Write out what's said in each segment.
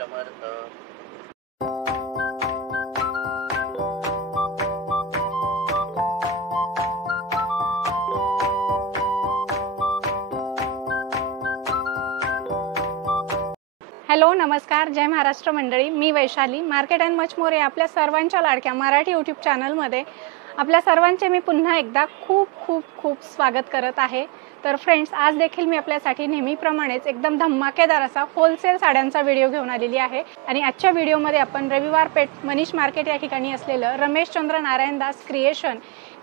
समर्थ. Hello, नमस्कार, जय महाराष्ट्र मंडळी. मी Vaishali, market and much more या आपल्या सर्वांच्या लाडक्या मराठी यूट्यूब चॅनलमध्ये आपल्या सर्वांचे मी पुन्हा एकदा खूप खूप खूप स्वागत करत आहे. तर फ्रेंड्स, आज देखील मी आपल्यासाठी नेहमीप्रमाणेच एकदम धमाकेदार असा होलसेल साड्यांचा व्हिडिओ घेऊन आलेली आहे. आणि आजच्या व्हिडिओमध्ये आपण रविवार पेठ मनीष मार्केट या ठिकाणी असलेलं रमेशचंद्र नारायण दास क्रिएशन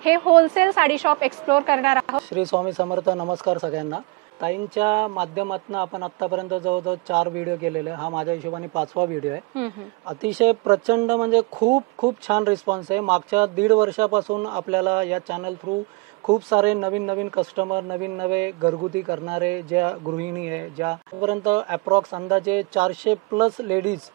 हे होलसेल साडी शॉप एक्सप्लोर करणार आहोत. श्री स्वामी समर्थ. नमस्कार सगळ्यांना. ताईंच्या माध्यमातून आपण आतापर्यंत जवळजवळ 4 व्हिडिओ केलेले. हा माझ्या हिशोबाने 5वा व्हिडिओ आहे. अतिशय प्रचंड म्हणजे खूप खूप छान रिस्पॉन्स आहे. मागच्या 1.5 वर्षापासून आपल्याला या चॅनल थ्रू खूप सारे नवीन कस्टमर, नवे घरगुती करणारे ज्या गृहिणी आहे, ज्यापर्यंत अप्रॉक्स अंदाजे 400+ लेडीज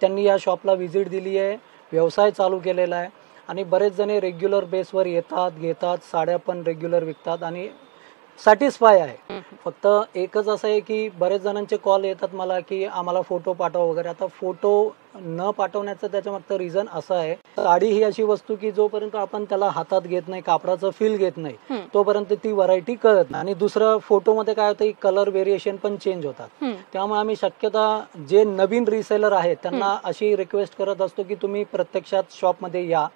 त्यांनी या शॉपला व्हिजिट दिली आहे, व्यवसाय चालू केलेला आहे. आणि बरेच जण रेग्युलर बेसवर येतात, घेतात, साड्या पण रेग्युलर विकतात आणि सॅटिस्फाय आहे. फक्त एकच असं आहे की बरेच जणांचे कॉल येतात मला की आम्हाला फोटो पाठवा वगैरे. आता फोटो न पाठवण्याचं त्याच्यामागचं रिझन असं आहे, साडी ही अशी वस्तू की जोपर्यंत आपण त्याला हातात घेत नाही, कापडाचं फील घेत नाही, तोपर्यंत ती व्हरायटी कळत नाही. आणि दुसरं, फोटोमध्ये काय होतं, कलर व्हेरिएशन पण चेंज होतात. त्यामुळे आम्ही शक्यता जे नवीन रिसेलर आहेत त्यांना अशी रिक्वेस्ट करत असतो की तुम्ही प्रत्यक्षात शॉपमध्ये या,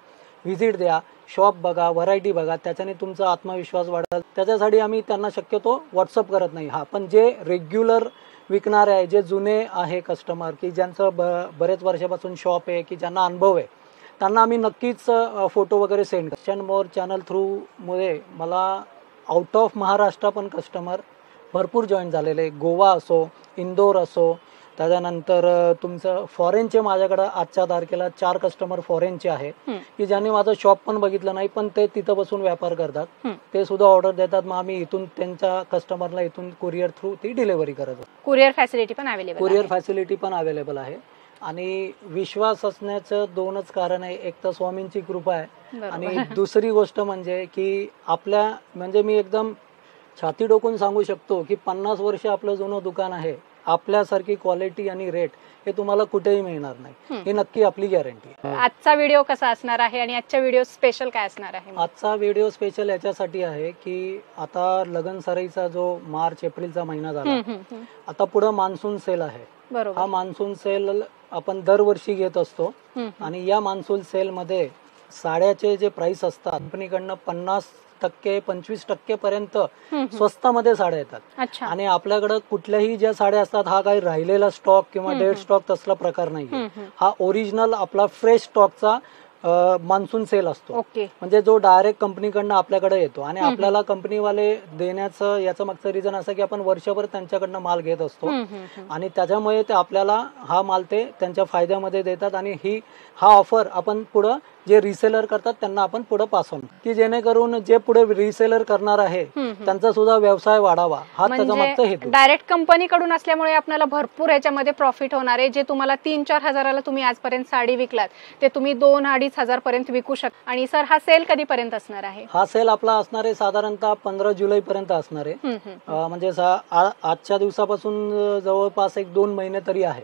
व्हिजिट द्या, शॉप बघा, व्हरायटी बघा, त्याच्याने तुमचा आत्मविश्वास वाढेल. त्याच्यासाठी आम्ही त्यांना शक्यतो व्हॉट्सअप करत नाही. पण जे रेग्युलर विकणारे आहे, जे जुने आहे कस्टमर की ज्यांचं बरेच वर्षापासून शॉप आहे, की ज्यांना अनुभव आहे, त्यांना आम्ही नक्कीच फोटो वगैरे सेंड करतो. मोर चॅनल थ्रूमुळे मला आउट ऑफ महाराष्ट्र पण कस्टमर भरपूर जॉईन झालेले. गोवा असो, इंदोर असो, त्याच्यानंतर तुमचं फॉरेनचे माझ्याकडे आजच्या तारखेला 4 कस्टमर फॉरेनचे आहे की ज्यांनी माझं शॉप पण बघितलं नाही पण ते तिथं बसून व्यापार करतात. ते सुद्धा ऑर्डर देतात. मग आम्ही इथून त्यांच्या कस्टमरला इथून कुरिअर थ्रू ती डिलिव्हरी करतो. कुरिअर फॅसिलिटी पण अवेलेबल आहे. आणि विश्वास असण्याचं 2च कारण आहे. एक तर स्वामींची कृपा आहे आणि दुसरी गोष्ट म्हणजे की आपल्या म्हणजे मी एकदम छाती डोकून सांगू शकतो की 50 वर्ष आपलं जुनं दुकान आहे. आपल्यासारखी क्वालिटी आणि रेट हे तुम्हाला कुठेही मिळणार नाही. ही नक्की आपली गॅरंटी आहे. आजचा व्हिडिओ कसा असणार आहे आणि आजच्या व्हिडिओ स्पेशल काय असणार आहे? आजचा व्हिडिओ स्पेशल याच्यासाठी आहे की आता लगन सराईचा जो मार्च एप्रिलचा महिना झाला, आता पुढे मान्सून सेल आहे. हा मान्सून सेल आपण दरवर्षी घेत असतो आणि या मान्सून सेल मध्ये साड्याचे जे प्राइस असतात कंपनीकडनं 50% 25% पर्यंत स्वस्तामध्ये साड्या येतात. आणि आपल्याकडे कुठल्याही ज्या साड्या असतात, हा काही राहिलेला स्टॉक किंवा डेड स्टॉक तसला प्रकार नाही. हा ओरिजिनल आपला फ्रेश स्टॉकचा मान्सून सेल असतो. म्हणजे जो डायरेक्ट कंपनीकडनं आपल्याकडे येतो आणि आपल्याला कंपनीवाले देण्याचं याचं मागचं रिझन असं की आपण वर्षभर त्यांच्याकडनं माल घेत असतो आणि त्याच्यामुळे ते आपल्याला हा माल ते त्यांच्या फायद्यामध्ये देतात. आणि हा ऑफर आपण पुढं जे रिसेलर करतात त्यांना आपण पुढे पास होणार की जेणेकरून जे पुढे रिसेलर करणार आहे त्यांचा सुद्धा व्यवसाय वाढावा, हा त्याचा मागचा हेतू. डायरेक्ट कंपनीकडून असल्यामुळे आपल्याला भरपूर याच्यामध्ये प्रॉफिट होणार आहे. जे तुम्हाला 3-4 हजाराला तुम्ही आजपर्यंत साडी विकलात ते तुम्ही 2-2.5 हजार पर्यंत विकू शकता. आणि सर, हा सेल कधीपर्यंत असणार आहे? हा सेल आपला असणार आहे साधारणतः 15 जुलै पर्यंत असणार आहे. म्हणजे आजच्या दिवसापासून जवळपास 1-2 महिने तरी आहे.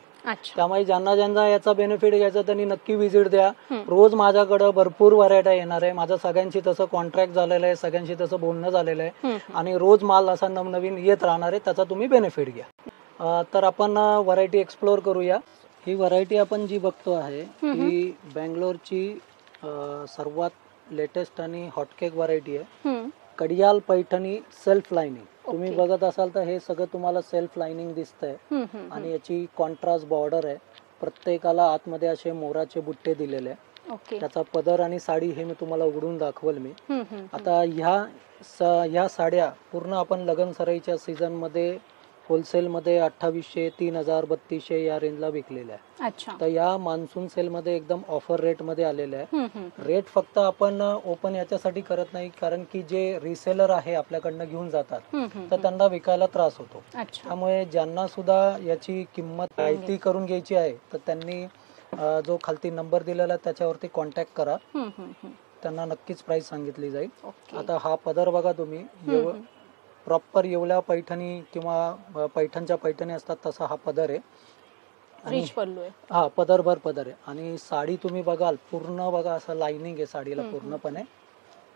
त्यामुळे ज्यांना याचा बेनिफिट घ्यायचा त्यांनी नक्की व्हिजिट द्या. रोज माझ्याकडे भरपूर व्हरायटी येणार आहे. माझं सगळ्यांशी तसं कॉन्ट्रॅक्ट झालेलं आहे, सगळ्यांशी तसं बोलणं झालेलं आहे आणि रोज माल असा नवनवीन येत राहणार आहे. त्याचा तुम्ही बेनिफिट घ्या. तर आपण व्हरायटी एक्सप्लोर करूया. ही व्हरायटी आपण जी बघतो आहे ही बँगलोरची सर्वात लेटेस्ट आणि हॉटकेक व्हरायटी आहे. Kadiyal Paithani self lining. तुम्ही बघत असाल तर हे सगळं तुम्हाला सेल्फ लाइनिंग दिसतंय आणि याची कॉन्ट्रास्ट बॉर्डर आहे. प्रत्येकाला आतमध्ये असे मोराचे बुट्टे दिलेले आहे. त्याचा पदर आणि साडी हे मी तुम्हाला उघडून दाखवल. मी आता ह्या साड्या पूर्ण आपण लगन सराईच्या सीझन मध्ये होलसेल मध्ये 2800, 3000, 3200 या रेंजला विकलेल्या आहे. तर या मान्सून सेल मध्ये एकदम ऑफर रेट मध्ये आलेले आहे. रेट फक्त आपण ओपन याच्यासाठी करत नाही कारण की जे रिसेलर आहे आपल्याकडनं घेऊन जातात तर त्यांना विकायला त्रास होतो. त्यामुळे ज्यांना सुद्धा याची किंमत माहिती करून घ्यायची आहे तर त्यांनी जो खालती नंबर दिलेला आहे त्याच्यावरती कॉन्टॅक्ट करा. त्यांना नक्कीच प्राइस सांगितली जाईल. आता हा पदर बघा तुम्ही, प्रॉपर येवला पैठणी किंवा पैठणच्या पैठणी असतात तसा हा पदर आहे. रिच पल्लू आहे. हा पदरभर पदर आहे. आणि साडी तुम्ही बघाल पूर्ण बघा असं लाइनिंग आहे साडीला पूर्णपणे.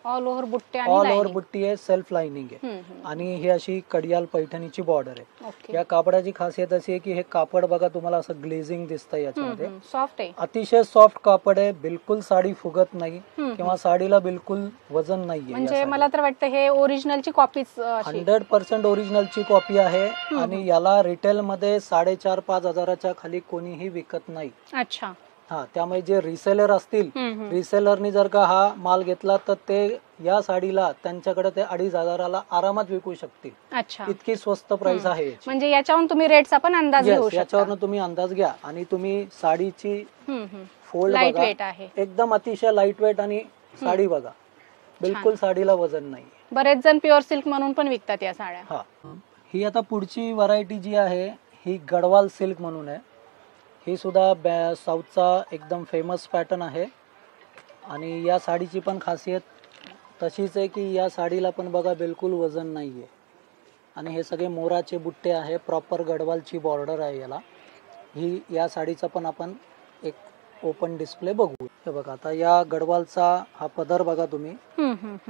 ऑल ओव्हर बुट्टे ऑल ओव्हर बुट्टी आहे, सेल्फ लाइनिंग आहे. आणि ही अशी कडियाल पैठणीची बॉर्डर आहे. या कापडाची खासियत अशी आहे की हे कापड बघा तुम्हाला असं ग्लेझिंग दिसतंय याच्यामध्ये. सॉफ्ट आहे, अतिशय सॉफ्ट कापड आहे. बिलकुल साडी फुगत नाही किंवा साडीला बिलकुल वजन नाहीये. म्हणजे मला तर वाटतं हे ओरिजिनलची कॉपीच 100% ओरिजिनलची कॉपी आहे. आणि याला रिटेल मध्ये 4,500-5 हजाराच्या खाली कोणीही विकत नाही. अच्छा. हा, त्यामुळे जे रिसेलर असतील, रिसेलरनी जर का हा माल घेतला तर ते या साडीला त्यांच्याकडे ते 2,500 आरामात विकू शकतील. अच्छा. इतकी स्वस्त प्राइस आहे. म्हणजे याच्यावरून तुम्ही रेटचा पण अंदाज घेऊ शकता. याच्यावरून तुम्ही अंदाज घ्या. आणि तुम्ही साडीची फोल्ड लाईट बघा, वेट आहे एकदम अतिशय लाईट वेट. आणि साडी बघा बिलकुल साडीला वजन नाही. बरेच जण प्युअर सिल्क म्हणून पण विकतात या साड्या. हा, ही आता पुढची व्हरायटी जी आहे ही गडवाल सिल्क म्हणून आहे. ही सुद्धा साऊथचा एकदम फेमस पॅटर्न आहे. आणि या साडीची पण खासियत तशीच आहे की या साडीला पण बघा बिलकुल वजन नाहीये. आणि हे सगळे मोराचे बुट्टे आहे, प्रॉपर गडवालची बॉर्डर आहे याला. ही या साडीचा पण आपण एक ओपन डिस्प्ले बघू. हे बघा आता या गडवालचा हा पदर बघा तुम्ही,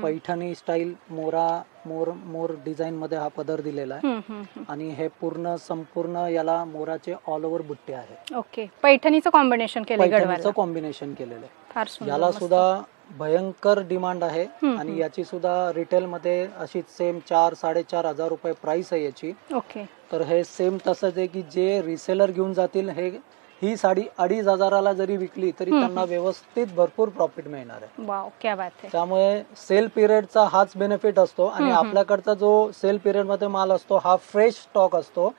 पैठणी स्टाईल मोर डिझाईन मध्ये हा पदर दिलेला आहे. आणि हे पूर्ण संपूर्ण याला मोराचे ऑल ओव्हर बुट्टे आहे. ओके, पैठणीचं कॉम्बिनेशन केलंय, पैठणीचं कॉम्बिनेशन केलेलं आहे. याला सुद्धा भयंकर डिमांड आहे. आणि याची सुद्धा रिटेल मध्ये अशीच सेम 4-4.5 हजार रुपये प्राइस आहे याची. ओके. तर हे सेम तसंच आहे की जे रिसेलर घेऊन जातील ही साडी 2,500 जरी विकली तरी त्यांना व्यवस्थित भरपूर प्रॉफिट मिळणार आहे. वाव, क्या बात आहे. त्यामुळे सेल पिरियडचा हाच बेनिफिट असतो. आणि आपल्याकडचा जो सेल पिरियड मध्ये माल असतो हा फ्रेश स्टॉक असतो.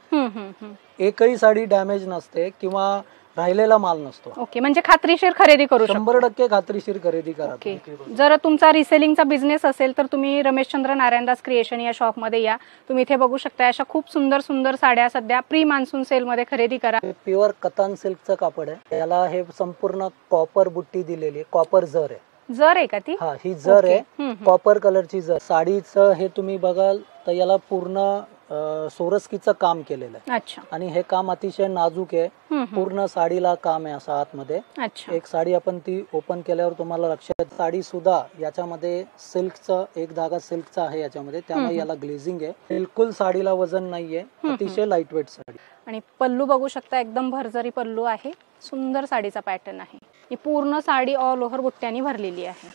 एकही साडी डॅमेज नसते किंवा राहिलेला माल नसतो. ओके, म्हणजे खात्रीशीर खरेदी करू शकतो. 100% खात्रीशीर खरेदी करा. जर तुमचा रिसेलिंगचा बिझनेस असेल तर तुम्ही रमेशचंद्र नारायणदास क्रिएशन या शॉप मध्ये या. तुम्ही इथे बघू शकता अशा खूप सुंदर सुंदर साड्या सध्या प्री मान्सून सेल मध्ये खरेदी करा. प्युअर कतान सिल्कचं कापड आहे. याला हे संपूर्ण कॉपर बुट्टी दिलेली आहे. कॉपर जर आहे. जर आहे का ती? हा, ही जर आहे, कॉपर कलरची जर. साडीचं हे तुम्ही बघाल तर याला पूर्ण सोरस्कीचं काम केलेलं आहे. अच्छा. आणि हे काम अतिशय नाजूक आहे. पूर्ण साडीला काम आहे असं आतमध्ये. एक साडी आपण ती ओपन केल्यावर तुम्हाला लक्षात, साडी सुद्धा याच्यामध्ये सिल्कचं एक धागा सिल्कचा आहे याच्यामध्ये, त्यामुळे याला ग्लेझिंग आहे. बिलकुल साडीला वजन नाहीये. अतिशय लाईट वेट साडी. आणि पल्लू बघू शकता, एकदम भरजरी पल्लू आहे. सुंदर साडीचा पॅटर्न आहे. ही पूर्ण साडी ऑल ओव्हर बुट्ट्यानी भरलेली आहे.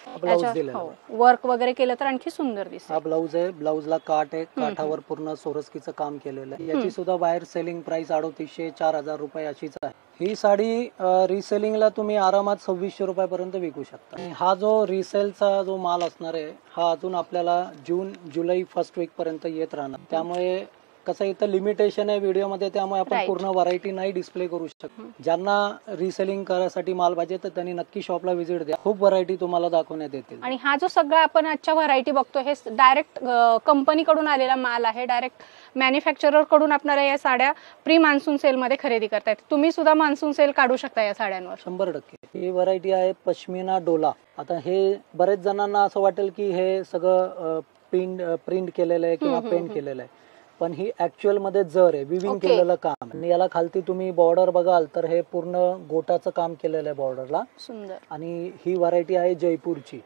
वर्क वगैरे केलं तर आणखी सुंदर दिसते. हा ब्लाऊज आहे. ब्लाऊजला काठ आहे. काठावर पूर्ण सोरस्कीचं काम केलेलं आहे. याची सुद्धा बाहेर सेलिंग प्राइस 3,500-4,000 रुपये अशीच आहे. ही साडी रिसेलिंगला तुम्ही आरामात 2,600 रुपयापर्यंत विकू शकता. आणि हा जो रिसेलचा जो माल असणार आहे हा अजून आपल्याला जून-जुलै फर्स्ट वीक पर्यंत येत राहणार. त्यामुळे कसं इथं लिमिटेशन आहे व्हिडिओ मध्ये, त्यामुळे आपण पूर्ण व्हरायटी नाही डिस्प्ले करू शकतो. ज्यांना रिसेलिंग करायसाठी माल पाहिजे तर त्यांनी नक्की शॉपला व्हिजिट द्या. खूप व्हरायटी तुम्हाला दाखवण्यात येतील. आणि हा जो सगळा आपण आजच्या व्हरायटी बघतो हे डायरेक्ट कंपनीकडून आलेला माल आहे. डायरेक्ट मॅन्युफॅक्चरर कडून आपल्याला या साड्या प्री मान्सून सेल मध्ये खरेदी करतायत. तुम्ही सुद्धा मान्सून सेल काढू शकता या साड्यांवर. 100%. ही व्हरायटी आहे पश्मिना डोला. आता हे बरेच जणांना असं वाटेल की हे सगळं प्रिंट केलेलं आहे किंवा पेंट केलेलं आहे, पण ही ऍक्च्युअल मध्ये जर आहे, विविंग केलेलं काम. आणि याला खालती तुम्ही बॉर्डर बघाल तर हे पूर्ण गोटाचं काम केलेलं आहे बॉर्डरला. सुंदर. आणि ही व्हरायटी आहे जयपूरची.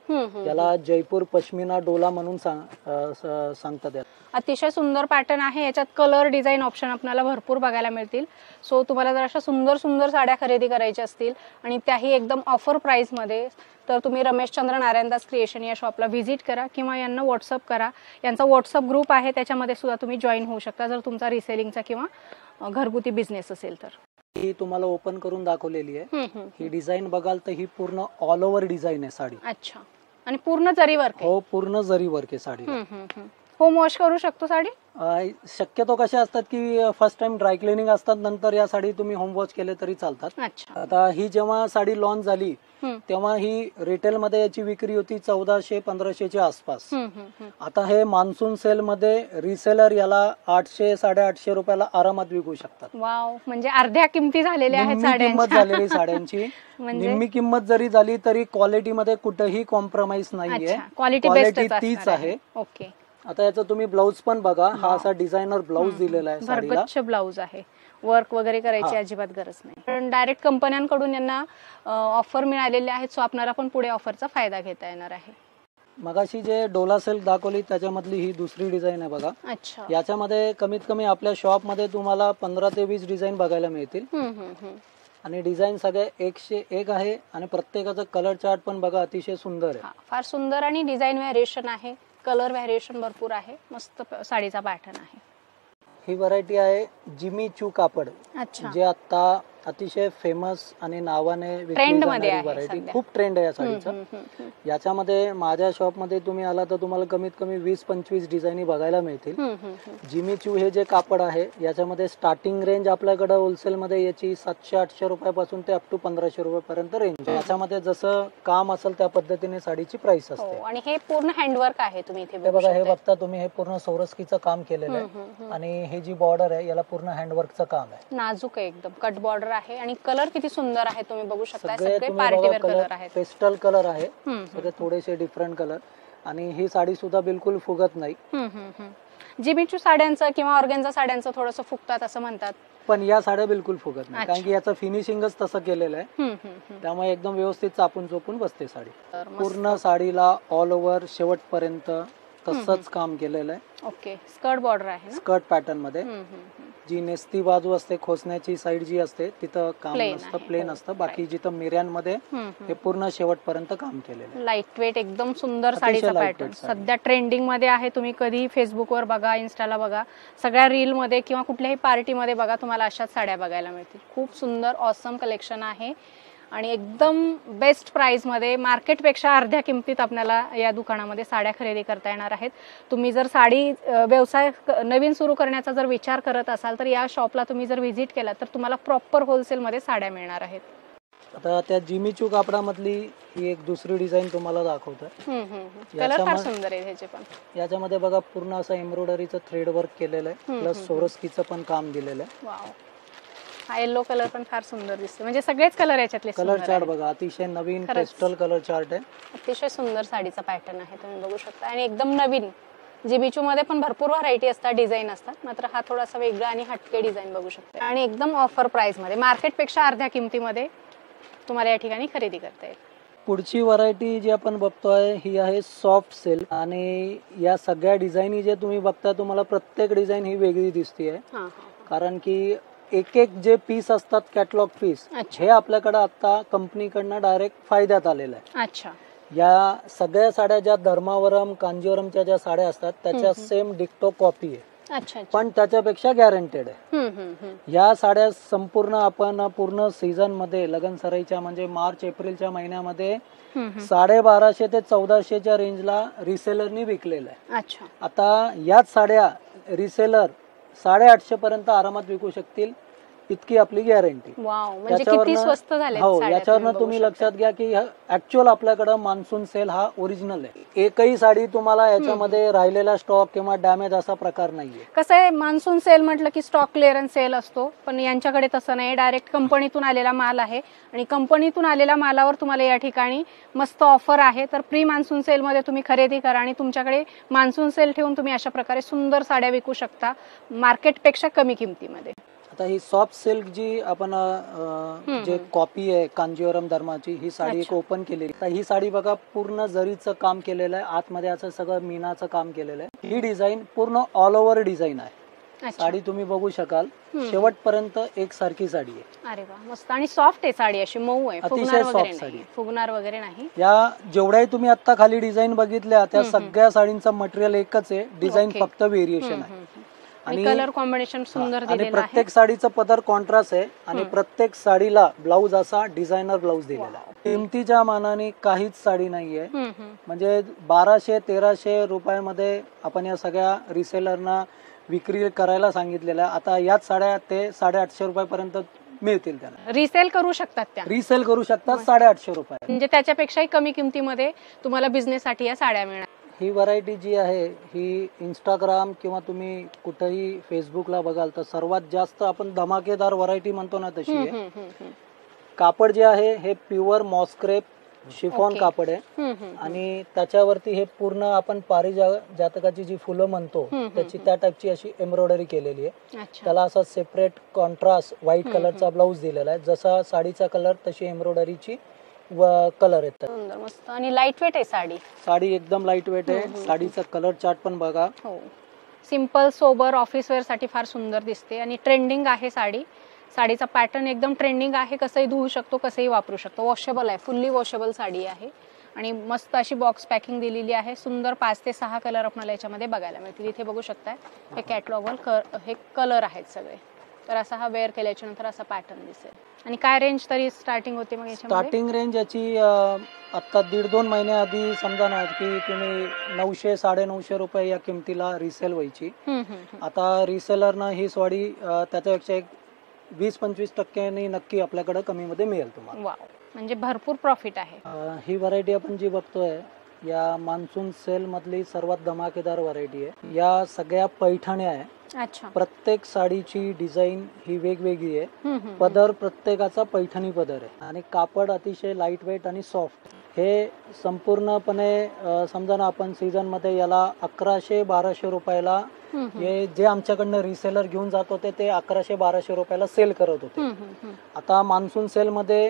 याला जयपूर पश्मिना डोला म्हणून सांगतात. अतिशय सुंदर पॅटर्न आहे. याच्यात कलर डिझाईन ऑप्शन आपल्याला भरपूर बघायला मिळतील. सो तुम्हाला जर अशा सुंदर सुंदर साड्या खरेदी करायच्या असतील आणि त्याही एकदम ऑफर प्राइस मध्ये, तर तुम्ही रमेशचंद्र नारायणदास क्रिएशन या शॉपला व्हिजिट करा किंवा यांना व्हॉट्सअप करा. यांचा व्हॉट्सअप ग्रुप आहे, त्याच्यामध्ये सुद्धा तुम्ही जॉईन होऊ शकता जर तुमचा रिसेलिंगचा किंवा घरगुती बिझनेस असेल तर. ही तुम्हाला ओपन करून दाखवलेली आहे. ही डिझाईन बघाल तर ही पूर्ण ऑल ओव्हर डिझाईन आहे साडी. अच्छा. आणि पूर्ण जरी वर्क? हो, पूर्ण जरी वर्क आहे साडी. होम वॉश करू शकतो साडी? शक्यतो कसे असतात की फर्स्ट टाइम ड्राय क्लिनिंग असतात, नंतर या साडी तुम्ही होम वॉश केले तरी चालतात. आता ही जेव्हा साडी लॉन्च झाली तेव्हा ही रिटेल मध्ये याची विक्री होती 1,400-1,500च्या आसपास. आता हे मान्सून सेल मध्ये रिसेलर याला 800-850 रुपयाला आरामात विकू शकतात. वाव, म्हणजे अर्ध्या किमती झालेल्या आहेत साड्यांची. किंमत झालेली साड्यांची. निम्मी किंमत जरी झाली तरी क्वालिटी मध्ये कुठेही कॉम्प्रोमाइज नाहीये. क्वालिटी तीच आहे. ओके. आता याचा तुम्ही ब्लाऊज पण बघा. हा असा डिझायनर ब्लाऊज दिलेला आहे साडीला. ब्लाऊज आहे. वर्क वगैरे करायची अजिबात गरज नाही. पण डायरेक्ट कंपन्यांकडून यांना ऑफर मिळालेले आहेत, सो आपल्याला पण पुढे ऑफरचा फायदा घेता येणार आहे. मगाशी जे डोला सिल्क दाखवली त्याच्यामधली ही दुसरी डिझाईन आहे बघा. अच्छा. याच्यामध्ये कमीत कमी आपल्या शॉप मध्ये तुम्हाला 15 ते 20 डिझाईन बघायला मिळतील आणि डिझाईन सगळे 101 आहे आणि प्रत्येकाचं कलर चार्ट पण बघा अतिशय सुंदर आहे. फार सुंदर आणि डिझाईन व्हॅरिएशन आहे, कलर व्हॅरिएशन भरपूर आहे, मस्त साडीचा पॅटर्न आहे. ही व्हरायटी आहे जिमी चू कापड. अच्छा. जे आता अतिशय फेमस आणि नावाने ट्रेंड मध्ये आहे व्हरायटी. सध्या. खूप ट्रेंड आहे या साडीचा. याच्यामध्ये माझ्या शॉप मध्ये तुम्ही आला तर तुम्हाला कमीत कमी 20-25 डिझाईनी बघायला मिळतील. जिमी चू हे जे कापड आहे याच्यामध्ये स्टार्टिंग रेंज आपल्याकडे होलसेल मध्ये याची 700-800 रुपयापासून ते अप टू 1500 रुपयापर्यंत रेंज. याच्यामध्ये जसं काम असेल त्या पद्धतीने साडीची प्राइस असते. आणि हे पूर्ण हँडवर्क आहे, तुम्ही इथे हे बघा, हे बघता तुम्ही, हे पूर्ण सोरस्कीचं काम केलेलं आहे आणि हे जी बॉर्डर आहे याला पूर्ण हँडवर्कचं काम आहे. नाजूक आहे एकदम, कट बॉर्डर आहे आणि कलर किती सुंदर आहे, तुम्ही बघू शकता. सगळे पार्टी वेअर कलर आहेत, पेस्टल कलर आहे, सगळे थोडेसे डिफरंट कलर. आणि ही साडी सुद्धा बिलकुल फुगत नाही. जिमीचू साड्यांचं किंवा ऑर्गेन्झा साड्यांचं थोडंसं फुगतात असं म्हणतात, पण या साड्या बिलकुल फुगत नाही, कारण की याचं फिनिशिंगच तसं केलेलं आहे. त्यामुळे एकदम व्यवस्थित चापून चोपून बसते साडी. पूर्ण साडीला ऑल ओव्हर शेवटपर्यंत तसंच काम केलेलं आहे. ओके. स्कर्ट बॉर्डर आहे, स्कर्ट पॅटर्न मध्ये. जी नेस्ती बाजू असते, खोचण्याची साईड जी असते तिथं काम नसतं, प्लेन असतं. बाकी जिथं मिऱ्यांमध्ये हे पूर्ण शेवटपर्यंत काम केलेलं. लाईट वेट एकदम सुंदर साडीचा पॅटर्न सध्या ट्रेंडिंग मध्ये आहे. तुम्ही कधी फेसबुकवर बघा, इन्स्टाला बघा, सगळ्या रील मध्ये किंवा कुठल्याही पार्टीमध्ये बघा, तुम्हाला अशाच साड्या बघायला मिळतील. खूप सुंदर ऑसम कलेक्शन आहे आणि एकदम बेस्ट प्राइस मध्ये, मार्केटपेक्षा अर्ध्या किमतीत आपल्याला या दुकानामध्ये साड्या खरेदी करता येणार आहेत. तुम्ही जर साडी व्यवसाय नवीन सुरू करण्याचा जर विचार करत असाल तर या शॉपला तुम्ही जर व्हिजिट केला तर तुम्हाला प्रॉपर होलसेल मध्ये साड्या मिळणार आहेत. आता त्या जिमी चू कापडामधली ही एक दुसरी डिझाईन तुम्हाला दाखवतोय. कलर फार सुंदर आहे ह्याचे पण. याच्यामध्ये बघा पूर्ण असं एम्ब्रॉयडरीचं थ्रेड वर्क केलेलं आहे, प्लस सोरस्कीचं पण काम दिलेलं आहे. वाव. हा येलो कलर पण फार सुंदर दिसतो, म्हणजे सगळेच कलर याच्यातले. कलर चार्ट बघा, अतिशय नवीन पेस्टल कलर चार्ट आहे. अतिशय सुंदर साडीचा पॅटर्न आहे, तुम्ही बघू शकता. आणि एकदम नवीन. जिमीचू मध्ये पण भरपूर व्हरायटी असतात, डिझाईन असतात, मात्र हा थोडासा वेगळा आणि हटके डिझाईन बघू शकता. आणि एकदम ऑफर प्राइस मध्ये, मार्केटपेक्षा अर्ध्या किमतीमध्ये तुम्हाला या ठिकाणी खरेदी करता येईल. पुढची व्हरायटी जी आपण बघतोय ही आहे सॉफ्ट सिल्क. आणि या सगळ्या डिझाईनी जे तुम्ही बघताय, तुम्हाला प्रत्येक डिझाईन ही वेगळी दिसतीये, कारण की एक एक जे पीस असतात कॅटलॉग पीस, हे आपल्याकडे आता कंपनीकडनं डायरेक्ट फायद्यात आलेलं आहे. अच्छा. या सगळ्या साड्या ज्या धर्मावरम कांजीवरमच्या ज्या साड्या असतात त्याच्या सेम डिक्टो कॉपी आहे. अच्छा. पण त्याच्यापेक्षा गॅरंटेड आहे. या साड्या संपूर्ण आपण पूर्ण सीझन मध्ये, लगन सराईच्या म्हणजे मार्च एप्रिलच्या महिन्यामध्ये 1250 ते 1400च्या रेंजला रिसेलरनी विकलेलं आहे. अच्छा. आता याच साड्या रिसेलर 850 पर्यंत आरामात विकू शकतील, इतकी आपली गॅरंटी. म्हणजे किती स्वस्त झाले. हो, याच्यावरनं तुम्ही लक्षात घ्या की ऍक्च्युअल आपल्याकडे मान्सून सेल हा ओरिजिनल आहे. एकही साडी तुम्हाला याच्यामध्ये राहिलेला स्टॉक किंवा डॅमेज असा प्रकार नाहीये. कसं आहे, मान्सून सेल म्हटलं की स्टॉक क्लिअरन्स सेल असतो, पण यांच्याकडे तसं नाही. डायरेक्ट कंपनीतून आलेला माल आहे आणि कंपनीतून आलेल्या मालावर तुम्हाला या ठिकाणी मस्त ऑफर आहे. तर प्री मान्सून सेल मध्ये तुम्ही खरेदी करा आणि तुमच्याकडे मान्सून सेल ठेवून तुम्ही अशा प्रकारे सुंदर साड्या विकू शकता मार्केटपेक्षा कमी किमतीमध्ये. आता ही सॉफ्ट सिल्क जी आपण जे कॉपी आहे कांजीवरम धर्माची, ही साडी एक ओपन केलेली. तर ही साडी बघा पूर्ण जरीचं काम केलेलं आहे, आतमध्ये असं सगळं मीनाचं काम केलेलं आहे. ही डिझाईन पूर्ण ऑल ओव्हर डिझाईन आहे. साडी तुम्ही बघू शकाल, शेवटपर्यंत एक सारखी साडी आहे. अरे वा, मस्त. आणि सॉफ्ट आहे साडी, अशी मऊ आहे, अतिशय सॉफ्ट साडी, फुगणार वगैरे नाही. या जेवढ्याही तुम्ही आता खाली डिझाईन बघितल्या त्या सगळ्या साडींचं मटेरियल एकच आहे, डिझाईन फक्त व्हेरिएशन आहे. आणि कलर कॉम्बिनेशन सुंदर दिलेलं आहे. प्रत्येक साडीचं पदर कॉन्ट्रास्ट आहे आणि प्रत्येक साडीला ब्लाऊज असा डिझायनर ब्लाऊज दिलेला आहे. किमतीच्या मानाने काहीच साडी नाहीये. म्हणजे 1200-1300 रुपयामध्ये आपण या सगळ्या रिसेलरना विक्री करायला सांगितलेलं आहे. आता याच साड्या ते 850 रुपयापर्यंत मिळतील. त्यांना रिसेल करू शकतात, त्या रिसेल करू शकतात 850 रुपये. म्हणजे त्याच्यापेक्षाही कमी किमतीमध्ये तुम्हाला बिझनेस साठी या साड्या मिळणार. ही व्हरायटी जी आहे ही इंस्टाग्राम किंवा तुम्ही कुठेही फेसबुकला बघाल तर सर्वात जास्त आपण धमाकेदार व्हरायटी म्हणतो ना तशी आहे. कापड जे आहे हे प्युअर मॉस्क्रेप शिफॉन Okay. कापड आहे आणि त्याच्यावरती हे पूर्ण आपण पारिजातकाची जी फुलं म्हणतो त्याची त्या टाईपची अशी एम्ब्रॉयडरी केलेली आहे. अच्छा. त्याला असा सेपरेट कॉन्ट्रास्ट व्हाईट कलरचा ब्लाऊज दिलेला आहे. जसा साडीचा कलर तशी एम्ब्रॉयडरीची कलर येतात. सुंदर मस्त आणि लाईट वेट आहे साडी. साडी एकदम लाईट वेट आहे. साडीचा कलर चार्ट पण बघा. हो, सिंपल सोबर ऑफिस वेअर साठी फार सुंदर दिसते आणि ट्रेंडिंग आहे साडी. साडीचा पॅटर्न एकदम ट्रेंडिंग आहे. कसंही धुवू शकतो, कसंही वापरू शकतो. वॉशेबल आहे, फुल्ली वॉशेबल साडी आहे आणि मस्त अशी बॉक्स पॅकिंग दिलेली आहे. सुंदर 5 ते 6 कलर आपल्याला याच्यामध्ये बघायला मिळतील. इथे बघू शकताय हे कॅटलॉगवर हे कलर आहेत सगळे. तर असा हा वेअर केल्याच्या नंतर असा पॅटर्न दिसेल. आणि काय रेंज तरी स्टार्टिंग होते मग याच्यामध्ये? स्टार्टिंग रेंज याची आता 1.5-2 महिन्याआधी समजा ना की तुम्ही 900-950 रुपये या किमतीला रिसेल व्हायची. आता रिसेलरनं ही साडी त्याच्यापेक्षा एक 20-25% नक्की आपल्याकडे कमी मध्ये मिळेल तुम्हाला. वाव, म्हणजे भरपूर प्रॉफिट आहे. ही व्हरायटी आपण जी बघतोय या मान्सून सेल मधली सर्वात धमाकेदार व्हरायटी आहे. या सगळ्या पैठण्या आहे. अच्छा. प्रत्येक साडीची डिझाईन ही वेगवेगळी आहे. पदर प्रत्येकाचा पैठणी पदर आहे आणि कापड अतिशय लाईट वेट आणि सॉफ्ट. हे संपूर्णपणे समजा ना आपण सीझन मध्ये याला 1100-1200 रुपयाला हे जे आमच्याकडनं रिसेलर घेऊन जात होते ते 1100-1200 रुपयाला सेल करत होते. आता मान्सून सेल मध्ये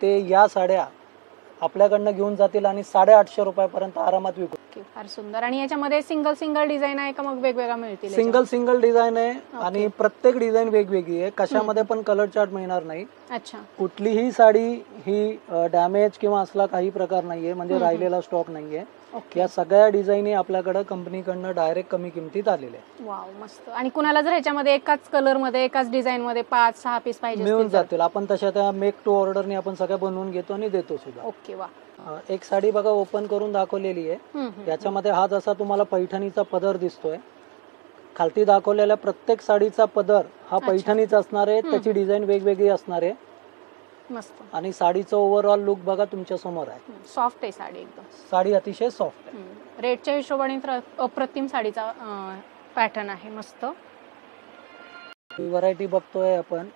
ते या साड्या आपल्याकडनं घेऊन जातील आणि 850 रुपयापर्यंत आरामात विकू. फार सुंदर. आणि याच्यामध्ये सिंगल डिझाईन आहे का मग वेगवेगळ्या मिळतील? सिंगल डिझाईन आहे आणि प्रत्येक डिझाईन वेगवेगळी आहे. कशामध्ये पण कलर चार्ट मिळणार नाही. अच्छा. कुठलीही साडी ही डॅमेज किंवा असला काही प्रकार नाहीये, म्हणजे राहिलेला स्टॉक नाहीये. या सगळ्या डिझाईनी आपल्याकडे कंपनीकडनं डायरेक्ट कमी किमतीत आलेले आहे. वाव, मस्त. आणि कुणाला जर ह्याच्यामध्ये एकाच कलर मध्ये एकाच डिझाईन मध्ये 5-6 पीस पाहिजे मिळून जातील. आपण तशा त्या मेक टू ऑर्डरने आपण सगळ्या बनवून घेतो आणि देतो सुद्धा. ओके. वा. एक साडी बघा ओपन करून दाखवलेली आहे. याच्यामध्ये हा जसा तुम्हाला पैठणीचा पदर दिसतोय, खालती दाखवलेल्या प्रत्येक साडीचा पदर हा पैठणीचा असणार आहे. त्याची डिझाईन वेगवेगळी असणार आहे. मस्त. आणि साडीचा ओव्हरऑल लुक बघा तुमच्या समोर आहे. सॉफ्ट आहे साडी एकदम. साडी अतिशय सॉफ्ट आहे. रेटच्या हिशोबाने तर अप्रतिम साडीचा पॅटर्न आहे. मस्त. ही व्हरायटी बघतोय आपण.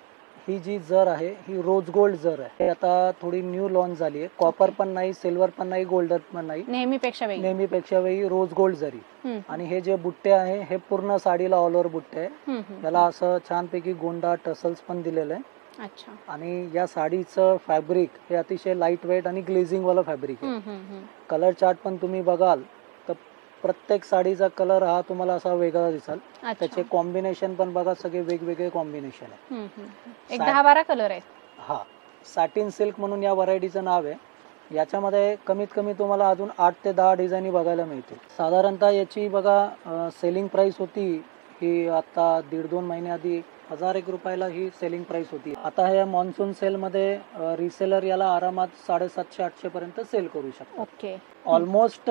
ही जी जर आहे ही रोज गोल्ड जर आहे. हे आता थोडी न्यू लॉन्च झाली आहे. कॉपर पण नाही, सिल्वर पण नाही, गोल्डन पण नाही. नेहमीपेक्षा वेगळी रोज गोल्ड जरी. आणि हे जे बुट्टे आहे हे पूर्ण साडीला ऑल ओव्हर बुट्टे आहे. त्याला असं छानपैकी गोंडा टसल्स पण दिलेलं आहे. अच्छा. आणि या साडीचं फॅब्रिक हे अतिशय लाईट वेट आणि ग्लेझिंग वाला फॅब्रिक आहे. कलर चार्ट पण तुम्ही बघाल तर प्रत्येक साडीचा कलर हा तुम्हाला असा वेगळा दिसाल. त्याचे कॉम्बिनेशन पण बघा, सगळे वेगवेगळे कॉम्बिनेशन आहे. एक 10-12 कलर आहे. हा, सॅटिन सिल्क म्हणून या व्हरायटीचं नाव आहे. याच्यामध्ये कमीत कमी तुम्हाला अजून 8 ते 10 डिझाईनी बघायला मिळतील. साधारणतः याची बघा सेलिंग प्राइस होती ही आता 1.5-2 महिन्याआधी 1001 रुपयाला ही सेलिंग प्राइस होती. आता हे मान्सून सेल मध्ये रिसेलर याला आरामात 750-800 पर्यंत सेल करू शकतो. ओके. ऑलमोस्ट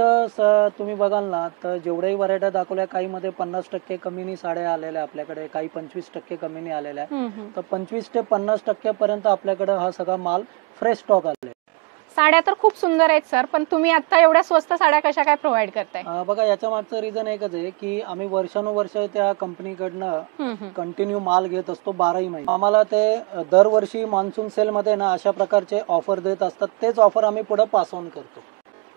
तुम्ही बघाल ना तर जेवढ्याही व्हरायट्या दाखवल्या, काही मध्ये 50% कमीनी साड्या आलेल्या आपल्याकडे, काही 25% कमीनी आलेल्या. तर 25 ते 50% पर्यंत आपल्याकडे हा सगळा माल फ्रेश स्टॉक आलेला. साड्या तर खूप सुंदर आहेत सर, पण तुम्ही आता एवढ्या स्वस्त साड्या कशा काय प्रोव्हाइड करताय? बघा, याच्या मागचं रिझन एकच आहे की आम्ही वर्षानुवर्ष त्या कंपनीकडनं कंटिन्यू माल घेत असतो 12 महिने. आम्हाला ते दरवर्षी मान्सून सेल मध्ये ना अशा प्रकारचे ऑफर देत असतात. तेच ऑफर आम्ही पुढे पास ऑन करतो.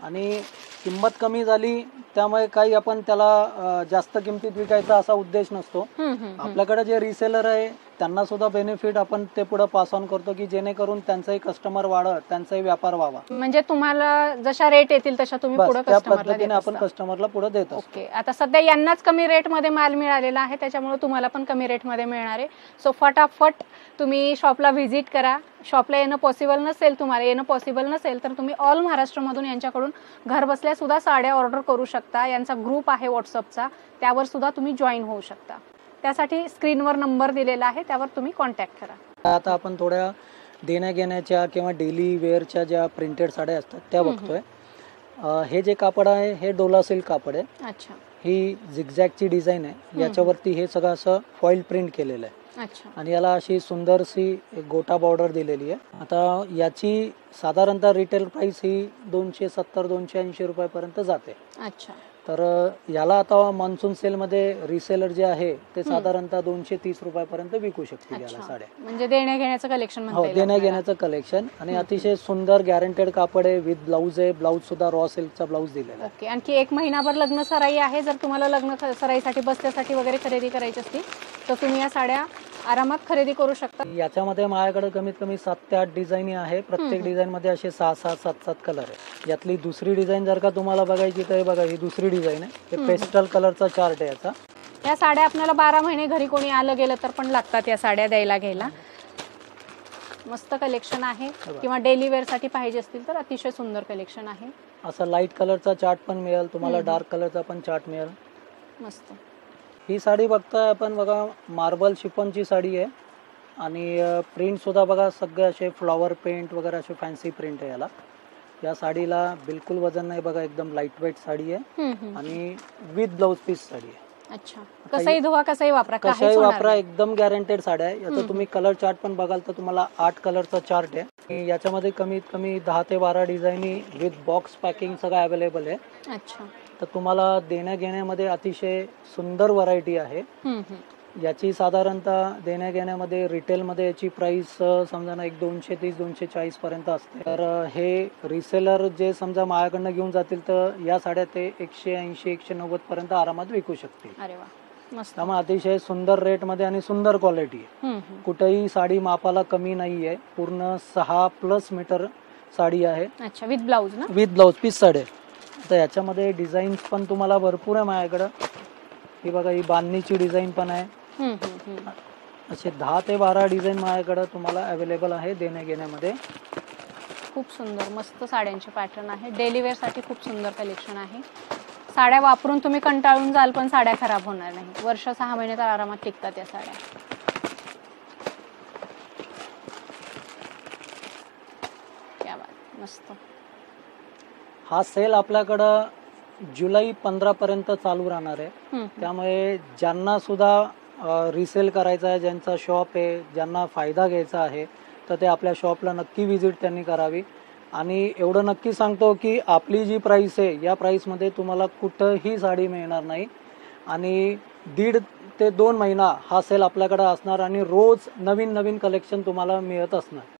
आणि किंमत कमी झाली त्यामुळे काही आपण त्याला जास्त किमतीत विकायचा असा उद्देश नसतो. आपल्याकडे जे रिसेलर आहे त्यांना सुद्धा बेनिफिट आपण ते पुढे पास ऑन करतो की जेणेकरून त्यांचाही कस्टमर वाढत, त्यांचाही व्यापार व्हावा. म्हणजे तुम्हाला जशा रेट येतील तशा तुम्ही पुढे त्या पद्धतीने आपण कस्टमरला पुढे देतो. ओके. आता सध्या यांनाच कमी रेट मध्ये माल मिळालेला आहे, त्याच्यामुळे तुम्हाला पण कमी रेट मध्ये मिळणार आहे. सो फटाफट तुम्ही शॉपला व्हिजिट करा. शॉपला येणं पॉसिबल नसेल तर तुम्ही ऑल महाराष्ट्रमधून यांच्याकडून घर बसल्या सुद्धा साड्या ऑर्डर करू शकता. यांचा ग्रुप आहे व्हॉट्सअपचा, त्यावर सुद्धा तुम्ही जॉईन होऊ शकता. त्यासाठी स्क्रीनवर नंबर दिलेला आहे, त्यावर तुम्ही कॉन्टॅक्ट करा. आता आपण थोड्या देण्या घेण्याच्या किंवा डेली वेअरच्या ज्या प्रिंटेड साड्या असतात त्या बघतोय. हे जे कापड आहे हे डोला सिल्क कापड आहे. अच्छा. ही झिगझॅगची डिझाईन आहे. याच्यावरती हे सगळं असं फॉईल प्रिंट केलेलं आहे. अच्छा. आणि याला अशी सुंदरशी गोटा बॉर्डर दिलेली आहे. आता याची साधारणतः रिटेल प्राइस ही 270-280 रुपयापर्यंत जाते. अच्छा. तर याला आता मान्सून सेलमध्ये रिसेलर जे आहे ते साधारणतः 230 रुपयापर्यंत विकू शकतील याला साड्या. म्हणजे देण्या घेण्याचं कलेक्शन हो, देण्या घेण्याचं कलेक्शन आणि अतिशय सुंदर गॅरंटेड कापड आहे, विथ ब्लाऊज आहे. ब्लाऊज सुद्धा रॉ सिल्कचा ब्लाऊज दिलेला आहे. ओके. आणखी 1 महिनाभर लग्न सराई आहे. जर तुम्हाला लग्न सराईसाठी बस्त्यासाठी वगैरे खरेदी करायची असतील तर तुम्ही या साड्या आरामात खरेदी करू शकता. याच्यामध्ये माझ्याकडे कमीत कमी 7 ते 8 डिझाईन आहे. प्रत्येक डिझाईन मध्ये असे 6-6, 7-7 कलर आहे. यातली दुसरी डिझाईन जर का तुम्हाला बघायची तर बघा, ही दुसरी डिझाईन आहे. हे पेस्टल कलरचा चार्ट आहे याचा. या साड्या आपल्याला 12 महिने घरी कोणी आलं गेलं तर पण लागतात या साड्या द्यायला घ्यायला. मस्त कलेक्शन आहे. किंवा डेली वेअर साठी पाहिजे असतील तर अतिशय सुंदर कलेक्शन आहे. असा लाईट कलरचा चार्ट पण मिळेल तुम्हाला, डार्क कलरचा पण चार्ट मिळेल. मस्त. ही साडी बघताय आपण बघा, मार्बल शिफॉनची साडी आहे आणि प्रिंट सुद्धा बघा सगळे असे फ्लॉवर प्रिंट वगैरे असे फॅन्सी प्रिंट आहे याला. या साडीला बिलकुल वजन नाही बघा, एकदम लाईट वेट साडी आहे आणि विथ ब्लाऊज पीस साडी आहे. अच्छा. कसंही धुवा कसंही वापरा, कशाही वापरा, एकदम गॅरंटेड साड्या आहे. याचा तुम्ही कलर चार्ट पण बघाल तर तुम्हाला 8 कलरचा चार्ट आहे. याच्यामध्ये कमीत कमी 10 ते 12 डिझाईनी विथ बॉक्स पॅकिंग सगळं अवेलेबल आहे. अच्छा. तर तुम्हाला देण्या घेण्यामध्ये अतिशय सुंदर व्हरायटी आहे. याची साधारणतः देण्या घेण्यामध्ये रिटेलमध्ये याची प्राइस समजा ना 230-240 पर्यंत असते. तर हे रिसेलर जे समजा माझ्याकडनं घेऊन जातील तर या साड्या ते 180-190 पर्यंत आरामात विकू शकतील. अरे वा, मस्त. त्यामुळे अतिशय सुंदर रेट मध्ये आणि सुंदर क्वालिटी आहे. कुठेही साडी मापाला कमी नाहीये. पूर्ण 6+ मीटर साडी आहे. अच्छा. विथ ब्लाऊज ना? With blouse piece sari. तर याच्यामध्ये डिझाईन्स पण तुम्हाला भरपूर आहे माझ्याकडं. ही बघा, ही बांधणीची डिझाईन पण आहे. असे 10 ते 12 डिझाईन माझ्याकडे तुम्हाला अवेलेबल आहे देण्या घेण्यामध्ये. खूप सुंदर मस्त साड्यांचे पॅटर्न आहे. डेली वेअर साठी खूप सुंदर कलेक्शन आहे. साड्या वापरून तुम्ही कंटाळून जाल पण साड्या खराब होणार नाही. वर्ष 6 महिने तर आरामात टिकतात या साड्या. क्या बात, मस्त. हा सेल आपल्याकडं जुलै 15 पर्यंत चालू राहणार आहे. त्यामुळे ज्यांना सुद्धा रिसेल करायचा आहे, ज्यांचा शॉप आहे, ज्यांना फायदा घ्यायचा आहे तर ते आपल्या शॉपला नक्की व्हिजिट त्यांनी करावी. आणि एवढं नक्की सांगतो की आपली जी प्राइस आहे या प्राइसमध्ये तुम्हाला कुठंही साडी मिळणार नाही. आणि 1.5 ते 2 महिना हा सेल आपल्याकडे असणार आणि रोज नवीन नवीन कलेक्शन तुम्हाला मिळत असणार.